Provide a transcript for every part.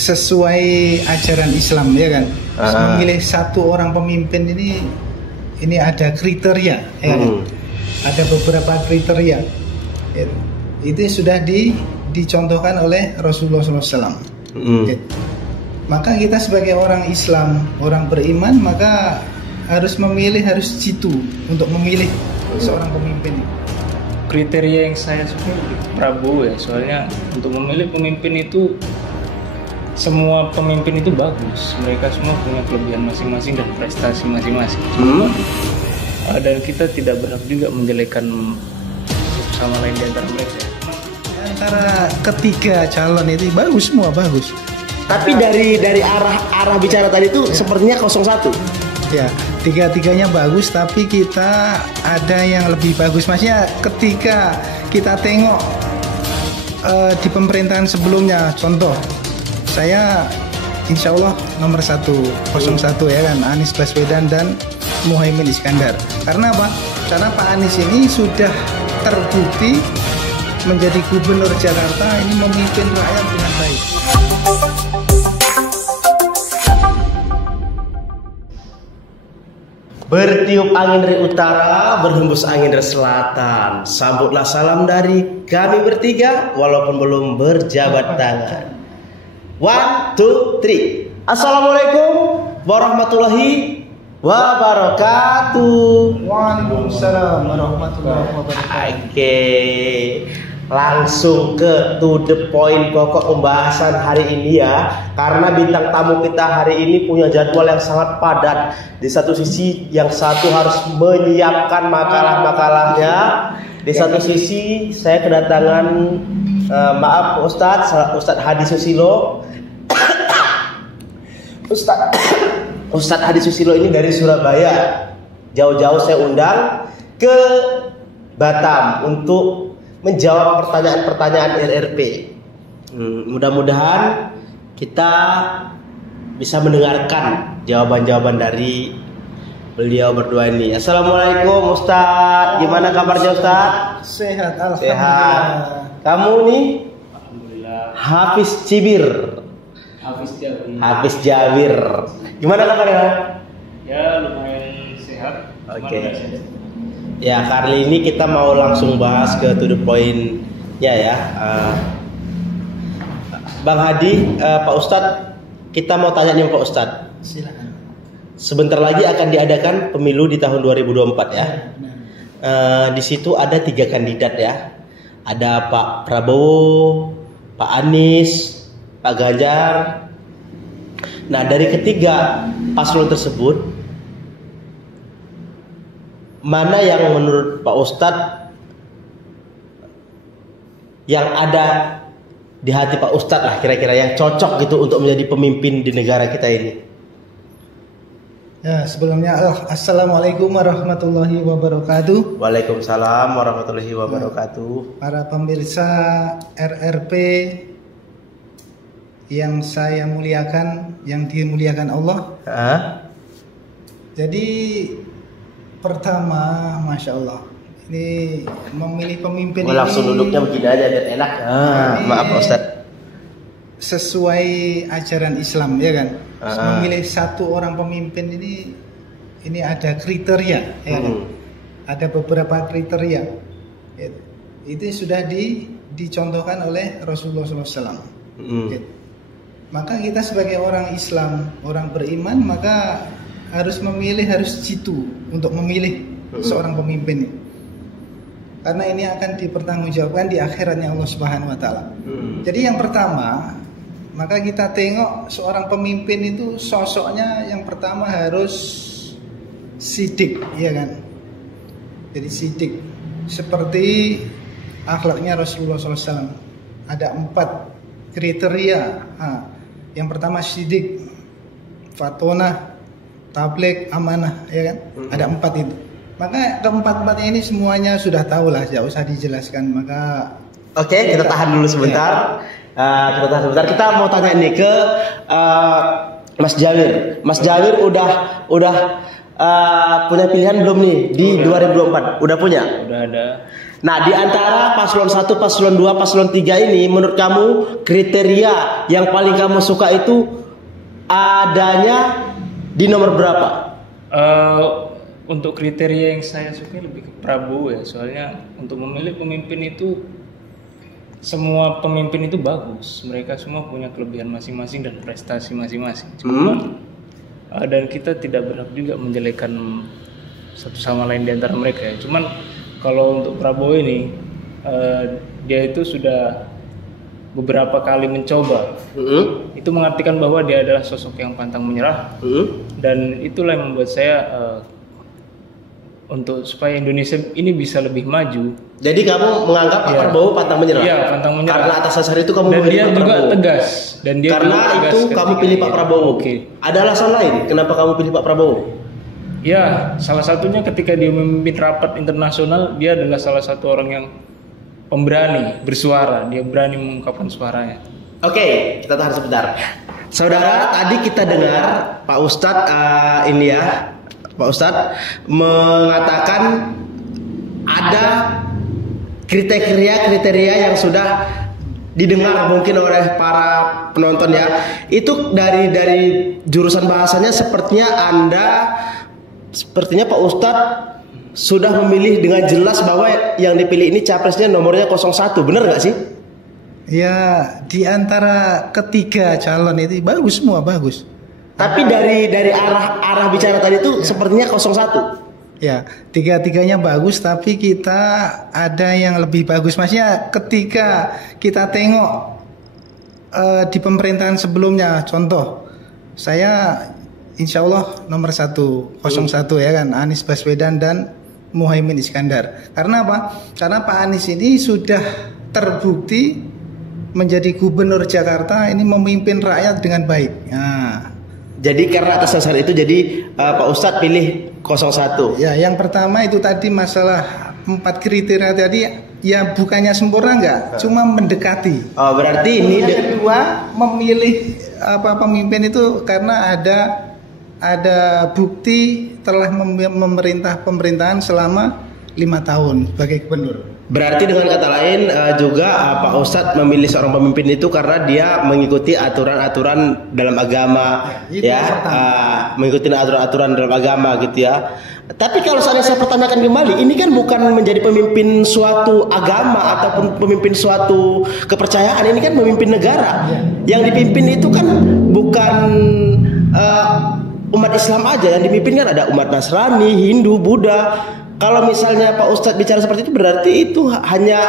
sesuai ajaran Islam, ya kan. Memilih satu orang pemimpin ini ada kriteria, ya kan? Ada beberapa kriteria. Itu sudah dicontohkan oleh Rasulullah SAW. Maka kita sebagai orang Islam, orang beriman, maka harus jitu untuk memilih seorang pemimpin. Kriteria yang saya suka Prabowo ya, soalnya untuk memilih pemimpin itu semua pemimpin itu bagus, mereka semua punya kelebihan masing-masing dan prestasi masing-masing. Dan kita tidak berhak juga menjelekan satu sama lain di antara mereka. Antara ketiga calon itu bagus, semua bagus. Tapi dari arah bicara tadi itu sepertinya 01. Ya, tiga-tiganya bagus, tapi kita ada yang lebih bagus. Maksudnya ketika kita tengok di pemerintahan sebelumnya, contoh saya insya Allah nomor 1 01 ya kan, Anies Baswedan dan Muhaimin Iskandar. Karena apa? Karena Pak Anies ini sudah terbukti menjadi gubernur Jakarta, ini memimpin rakyat dengan baik. Bertiup angin dari utara, berhembus angin dari selatan. Sambutlah salam dari kami bertiga, walaupun belum berjabat tangan. 1, 2, 3. Assalamualaikum warahmatullahi wabarakatuh. Waalaikumsalam warahmatullahi wabarakatuh. Oke, langsung ke to the point pokok pembahasan hari ini ya. Karena bintang tamu kita hari ini punya jadwal yang sangat padat. Di satu sisi yang satu harus menyiapkan makalah-makalahnya. Di satu sisi saya kedatangan maaf Ustadz Hadi Susilo. Ustadz Hadi Susilo ini dari Surabaya. Jauh-jauh saya undang ke Batam untuk menjawab pertanyaan-pertanyaan RRP. Mudah-mudahan kita bisa mendengarkan jawaban-jawaban dari beliau berdua ini. Assalamualaikum Ustadz, gimana kabarnya Ustadz? Sehat, alhamdulillah. Sehat. Kamu nih? Alhamdulillah. Hafiz Cibir. Hafiz Jawir. Gimana kabarnya? Ya lumayan sehat. Oke. Ya, kali ini kita mau langsung bahas ke to the point ya. Bang Hadi, Pak Ustadz, kita mau tanya nih Pak Ustadz. Silakan. Sebentar lagi akan diadakan pemilu di tahun 2024 ya. Di situ ada 3 kandidat ya. Ada Pak Prabowo, Pak Anies, Pak Ganjar. Nah, dari ketiga paslon tersebut, mana yang menurut Pak Ustadz yang ada di hati Pak Ustadz lah kira-kira yang cocok gitu untuk menjadi pemimpin di negara kita ini? Ya, sebelumnya Assalamualaikum warahmatullahi wabarakatuh. Waalaikumsalam warahmatullahi wabarakatuh. Para pemirsa RRP yang saya muliakan, yang dimuliakan Allah. Jadi pertama, Masya Allah, ini memilih pemimpin ini langsung duduknya begini aja biar enak. Maaf Ustaz. Sesuai ajaran Islam, ya kan. Memilih satu orang pemimpin ini ada kriteria, ya kan. Ada beberapa kriteria. Itu sudah dicontohkan oleh Rasulullah SAW. Maka kita sebagai orang Islam, orang beriman, maka harus jitu untuk memilih seorang pemimpin. Karena ini akan dipertanggungjawabkan di akhiratnya Allah Subhanahu wa taala. Jadi yang pertama, maka kita tengok seorang pemimpin itu sosoknya yang pertama harus sidik, ya kan? Jadi sidik seperti akhlaknya Rasulullah SAW. Ada 4 kriteria. Yang pertama sidik, fatonah, tabligh, amanah, ya kan? Ada 4 itu. Maka keempat-empatnya ini semuanya sudah tahu lah, tidak usah dijelaskan. Maka oke, kita tahan dulu sebentar. Kita mau tanya nih ke Mas Jawir. Mas Jawir udah punya pilihan belum nih di 2024? Udah punya? Udah ada. Nah, di antara paslon 1, paslon 2, paslon 3 ini, menurut kamu kriteria yang paling kamu suka itu adanya di nomor berapa? Untuk kriteria yang saya suka lebih ke Prabowo ya, soalnya untuk memilih pemimpin itu semua pemimpin itu bagus, mereka semua punya kelebihan masing-masing dan prestasi masing-masing. Dan kita tidak berhak juga menjelekan satu sama lain di antara mereka ya. Cuman kalau untuk Prabowo ini dia itu sudah beberapa kali mencoba. Itu mengartikan bahwa dia adalah sosok yang pantang menyerah. Dan itulah yang membuat saya untuk supaya Indonesia ini bisa lebih maju. Jadi kamu menganggap Pak Prabowo pantang menyerah? Iya, pantang menyerah. Karena atas dasar itu kamu dan pilih dia Pak juga Prabowo. Tegas. Dan dia karena juga tegas itu kamu pilih Pak Prabowo. Oke. Ada alasan lain kenapa kamu pilih Pak Prabowo? Ya, salah satunya ketika dia memimpin rapat internasional, dia adalah salah satu orang yang pemberani bersuara. Dia berani mengungkapkan suaranya. Oke, kita tahan sebentar. Saudara, tadi kita dengar Pak Ustadz Pak Ustadz mengatakan ada kriteria yang sudah didengar mungkin oleh para penonton ya. Itu dari jurusan bahasanya sepertinya Pak Ustadz sudah memilih dengan jelas bahwa yang dipilih ini capresnya nomornya 01, benar nggak sih? Ya, di antara ketiga calon itu bagus semua, bagus. Tapi dari arah bicara tadi itu sepertinya 01. Ya, tiga-tiganya bagus, tapi kita ada yang lebih bagus. Maksudnya ketika kita tengok di pemerintahan sebelumnya, contoh, saya insya Allah nomor 1, 01 ya kan, Anies Baswedan dan Muhaimin Iskandar. Karena apa? Karena Pak Anies ini sudah terbukti menjadi gubernur Jakarta, ini memimpin rakyat dengan baik. Nah, jadi karena atas dasar itu jadi Pak Ustadz pilih 01. Ya, yang pertama itu tadi masalah 4 kriteria tadi ya bukannya sempurna enggak, cuma mendekati. Oh, berarti ini yang kedua memilih pemimpin itu karena ada bukti telah memerintah pemerintahan selama 5 tahun sebagai gubernur. Berarti dengan kata lain juga Pak Ustadz memilih seorang pemimpin itu karena dia mengikuti aturan-aturan dalam agama, mengikuti aturan-aturan dalam agama gitu ya. Tapi kalau saya pertanyakan kembali, ini kan bukan menjadi pemimpin suatu agama ataupun pemimpin suatu kepercayaan, ini kan memimpin negara. Yang dipimpin itu kan bukan umat Islam aja, yang dipimpin kan ada umat Nasrani, Hindu, Buddha. Kalau misalnya Pak Ustadz bicara seperti itu, berarti itu hanya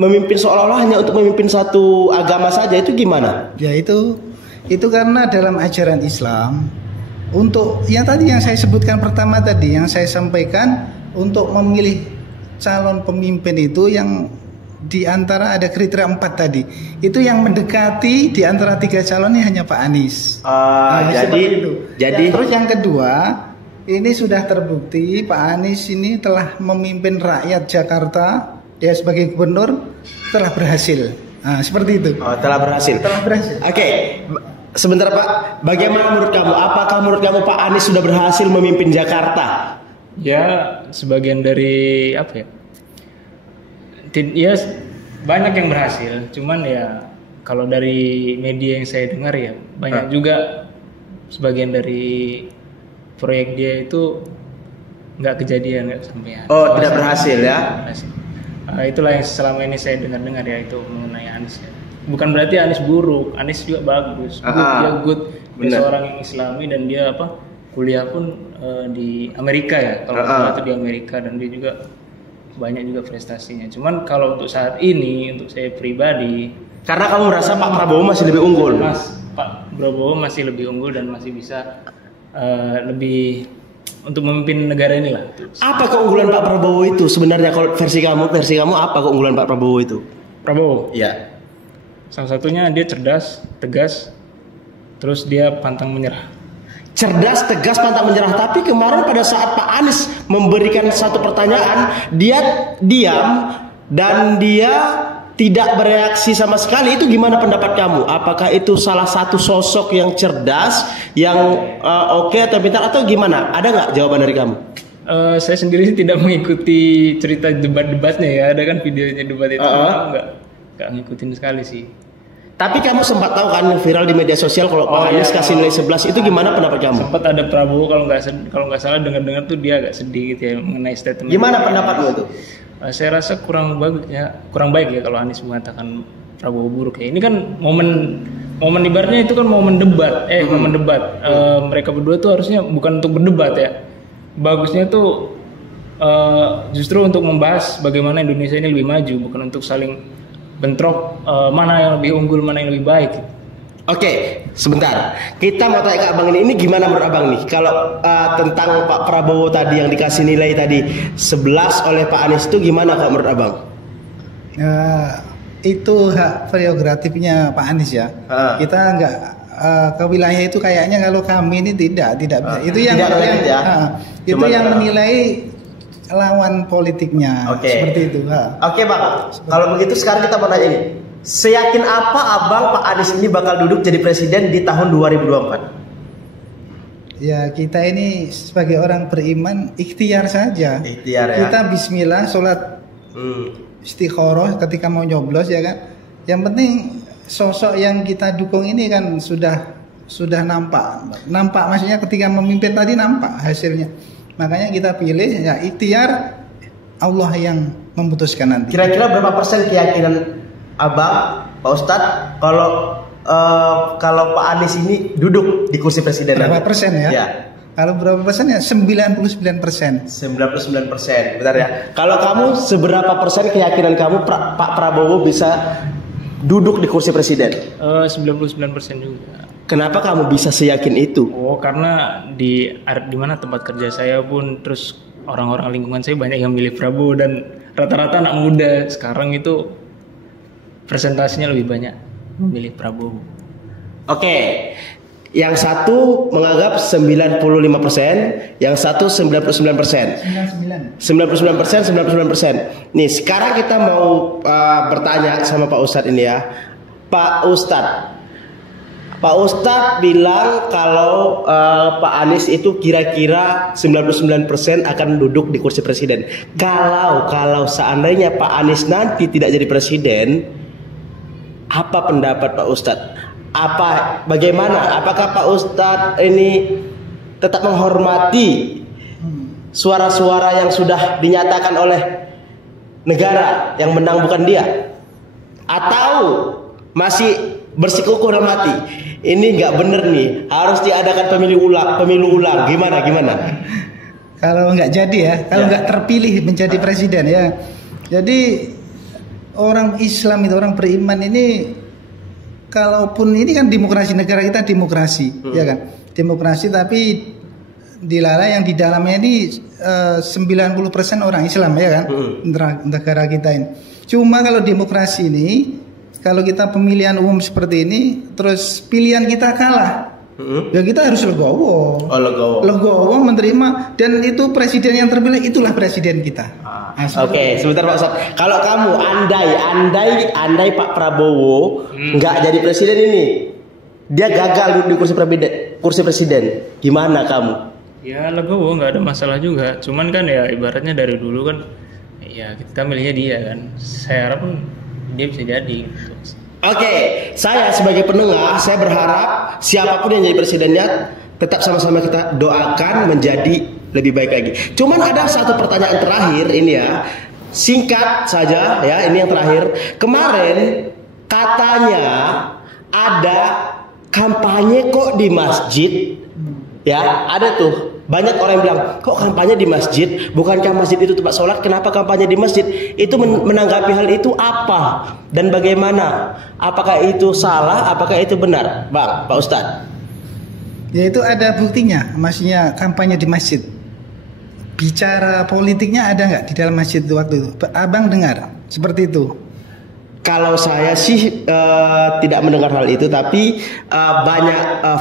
memimpin seolah-olah hanya untuk memimpin satu agama saja, itu gimana? Ya itu karena dalam ajaran Islam, untuk yang tadi yang saya sebutkan pertama tadi, yang saya sampaikan untuk memilih calon pemimpin itu yang di antara ada kriteria 4 tadi, itu yang mendekati di antara 3 calon ini hanya Pak Anies. Jadi terus yang kedua, ini sudah terbukti Pak Anies ini telah memimpin rakyat Jakarta, dia sebagai gubernur telah berhasil. Nah, seperti itu. Oh, telah berhasil. Oke. Sebentar Pak, bagaimana menurut kamu? Apakah menurut kamu Pak Anies sudah berhasil memimpin Jakarta? Ya, sebagian dari apa ya? Ya banyak yang berhasil, cuman ya kalau dari media yang saya dengar ya banyak juga sebagian dari proyek dia itu nggak kejadian, nggak sampai. Oh, tidak berhasil ya? Berhasil. Itulah yang selama ini saya dengar ya, itu mengenai Anies ya. Bukan berarti Anies buruk, Anies juga bagus. Dia good, dia seorang yang Islami dan dia kuliah pun di Amerika ya, kalau itu di Amerika, dan dia juga banyak juga prestasinya. Cuman kalau untuk saat ini, untuk saya pribadi, karena kamu merasa Pak Prabowo masih lebih unggul. Pak Prabowo masih lebih unggul dan masih bisa lebih untuk memimpin negara ini lah. Apa keunggulan Pak Prabowo itu sebenarnya? Kalau versi kamu apa keunggulan Pak Prabowo itu? Prabowo? Iya. Salah satunya dia cerdas, tegas, terus dia pantang menyerah. Cerdas, tegas, pantang menyerah. Tapi kemarin pada saat Pak Anies memberikan satu pertanyaan, dia diam dan dia tidak bereaksi sama sekali. Itu gimana pendapat kamu? Apakah itu salah satu sosok yang cerdas, yang oke atau pintar, atau gimana? Ada nggak jawaban dari kamu? Saya sendiri sih tidak mengikuti cerita debat-debatnya ya. Ada kan videonya debat itu, nggak ngikutin sekali sih. Tapi kamu sempat tahu kan viral di media sosial kalau Pak Anies kasih nilai 11 itu gimana pendapat kamu? Sempat ada Prabowo kalau nggak salah dengar tuh dia agak sedih gitu ya mengenai statement. Gimana pendapatmu itu? Saya rasa kurang baik ya kalau Anies mengatakan Prabowo buruk ya. Ini kan momen ibaratnya itu kan momen debat. Mereka berdua tuh harusnya bukan untuk berdebat ya. Bagusnya tuh justru untuk membahas bagaimana Indonesia ini lebih maju, bukan untuk saling bentrok mana yang lebih unggul, mana yang lebih baik. Oke, sebentar. Kita mau tanya ke abang ini gimana menurut abang nih? Kalau tentang Pak Prabowo tadi yang dikasih nilai tadi 11 oleh Pak Anies itu gimana kalau menurut abang? Itu hak prerogatifnya Pak Anies ya. Kita nggak ke wilayah itu kayaknya kalau kami ini tidak bisa. Itu yang menilai lawan politiknya. Seperti itu. Oke, Bang. Kalau begitu sekarang kita mau nanya ini. Seyakin apa abang Pak Anies ini bakal duduk jadi presiden di tahun 2024? Ya, kita ini sebagai orang beriman ikhtiar saja. Ikhtiar ya. Kita bismillah, sholat istikharah ketika mau nyoblos ya kan. Yang penting sosok yang kita dukung ini kan sudah nampak. Nampak maksudnya ketika memimpin tadi nampak hasilnya. Makanya kita pilih ya ikhtiar, Allah yang memutuskan nanti. Kira-kira berapa persen keyakinan abang, Pak Ustadz, kalau Pak Anies ini duduk di kursi presiden? Berapa persen ya? Ya. Kalau berapa persen ya 99%. 99%, benar ya. Kalau kamu seberapa persen keyakinan kamu Pak Prabowo bisa duduk di kursi presiden? 99% juga. Kenapa kamu bisa seyakin itu? Karena di mana tempat kerja saya pun, terus orang-orang lingkungan saya banyak yang milih Prabowo dan rata-rata anak muda sekarang itu presentasinya lebih banyak memilih Prabowo. Oke. Yang satu menganggap 95%, yang satu 99%. 99%. Nih, sekarang kita mau bertanya sama Pak Ustadz ini ya. Pak Ustadz bilang kalau Pak Anies itu kira-kira 99% akan duduk di kursi presiden. Kalau seandainya Pak Anies nanti tidak jadi presiden, apa pendapat Pak Ustadz? Bagaimana? Apakah Pak Ustadz ini tetap menghormati suara-suara yang sudah dinyatakan oleh negara yang menang bukan dia? Atau masih bersikukuh dalam hati? Ini nggak bener nih, harus diadakan pemilu ulang. Gimana? Kalau nggak jadi ya, kalau nggak terpilih menjadi presiden ya. Jadi orang Islam itu, orang beriman ini, kalaupun ini kan demokrasi, negara kita demokrasi, ya kan, demokrasi, tapi dilala yang di dalamnya ini 90% orang Islam ya kan, negara kita ini. Cuma kalau demokrasi ini, kalau kita pemilihan umum seperti ini, terus pilihan kita kalah, ya kita harus legowo. Legowo menerima, dan itu presiden yang terpilih itulah presiden kita. Oke, sebentar Pak Ustadz. Kalau kamu andai Pak Prabowo nggak jadi presiden ini, dia gagal di kursi presiden, gimana kamu? Ya legowo, nggak ada masalah juga. Cuman kan ya ibaratnya dari dulu kan, ya kita milihnya dia kan. Saya harap dia bisa jadi gitu. Oke, saya sebagai penengah, saya berharap siapapun yang jadi presidennya tetap sama-sama kita doakan menjadi lebih baik lagi. Cuman ada satu pertanyaan terakhir ini ya, singkat saja ya, ini yang terakhir. Kemarin katanya ada kampanye kok di masjid, ya ada tuh. Banyak orang yang bilang, kok kampanye di masjid? Bukankah masjid itu tempat sholat? Kenapa kampanye di masjid? Itu menanggapi hal itu apa? Dan bagaimana? Apakah itu salah? Apakah itu benar? Bang, Pak Ustadz. Ya itu ada buktinya, maksudnya kampanye di masjid. Bicara politiknya ada nggak di dalam masjid itu waktu itu? Abang dengar seperti itu? Kalau saya sih tidak mendengar hal itu, tapi banyak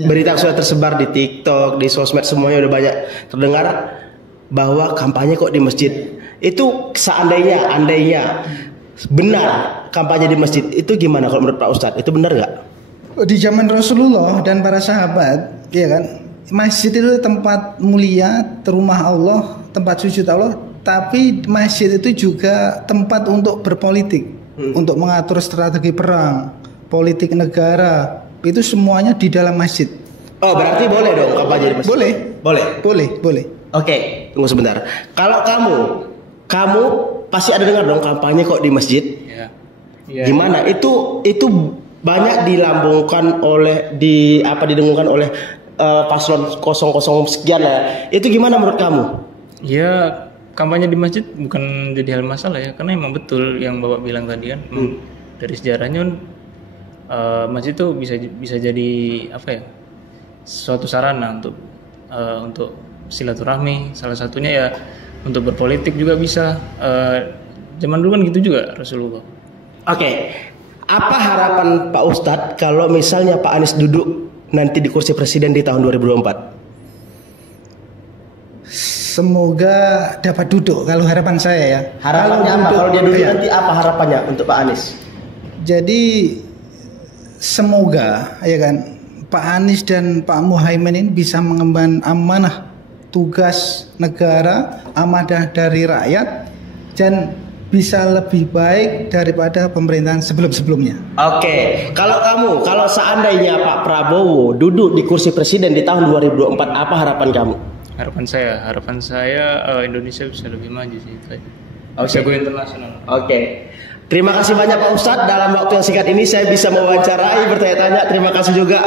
berita sudah tersebar di TikTok, di sosmed, semuanya udah banyak terdengar bahwa kampanye kok di masjid. Itu seandainya benar kampanye di masjid, itu gimana kalau menurut Pak Ustadz? Itu benar nggak? Di zaman Rasulullah dan para sahabat, ya kan, masjid itu tempat mulia, rumah Allah, tempat sujud Allah. Tapi masjid itu juga tempat untuk berpolitik, untuk mengatur strategi perang, politik negara. Itu semuanya di dalam masjid. Oh, berarti boleh dong kampanye di masjid? Boleh. Oke, tunggu sebentar. Kalau kamu pasti ada dengar dong kampanye kok di masjid? Ya. Gimana? Itu banyak dilambungkan oleh didengungkan oleh paslon 00 sekian ya. Itu gimana menurut kamu? Ya, kampanye di masjid bukan jadi hal masalah ya, karena emang betul yang Bapak bilang tadi kan. Dari sejarahnya masjid itu bisa jadi apa ya? Suatu sarana untuk silaturahmi, salah satunya ya untuk berpolitik juga bisa. Zaman dulu kan gitu juga Rasulullah. Oke. Apa harapan Pak Ustadz kalau misalnya Pak Anies duduk nanti di kursi presiden di tahun 2024? Semoga dapat duduk kalau harapan saya ya. Harapannya apa? Kalau dia duduk nanti apa harapannya untuk Pak Anies? Jadi semoga ya kan Pak Anies dan Pak Muhaimin ini bisa mengemban amanah tugas negara, amanah dari rakyat, dan bisa lebih baik daripada pemerintahan sebelum-sebelumnya. Oke, kalau seandainya Pak Prabowo duduk di kursi presiden di tahun 2024, apa harapan kamu? Harapan saya Indonesia bisa lebih maju sih. Bisa go internasional. Oke. Terima kasih banyak Pak Ustadz, dalam waktu yang singkat ini saya bisa mewawancarai, bertanya-tanya. Terima kasih juga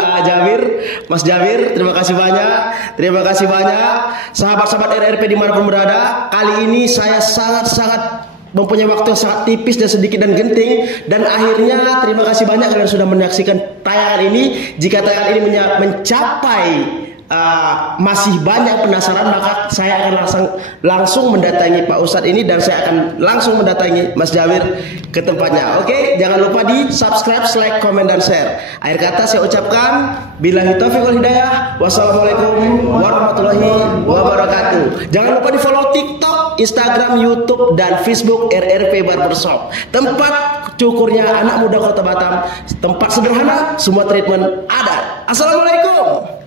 Mas Jabir, terima kasih banyak. Sahabat-sahabat RRP dimanapun berada, kali ini saya sangat mempunyai waktu yang sangat tipis dan sedikit dan genting, dan akhirnya terima kasih banyak kalian sudah menyaksikan tayangan ini. Jika tayangan ini mencapai masih banyak penasaran, maka saya akan langsung mendatangi Pak Ustadz ini, dan saya akan langsung mendatangi Mas Jabir ke tempatnya. Oke, jangan lupa di subscribe, like, komen, dan share. Akhir kata saya ucapkan billahi taufiq wal hidayah. Wassalamualaikum warahmatullahi wabarakatuh. Jangan lupa di follow TikTok, Instagram, YouTube, dan Facebook RRP Barbershop, tempat cukurnya anak muda Kota Batam. Tempat sederhana, semua treatment ada. Assalamualaikum.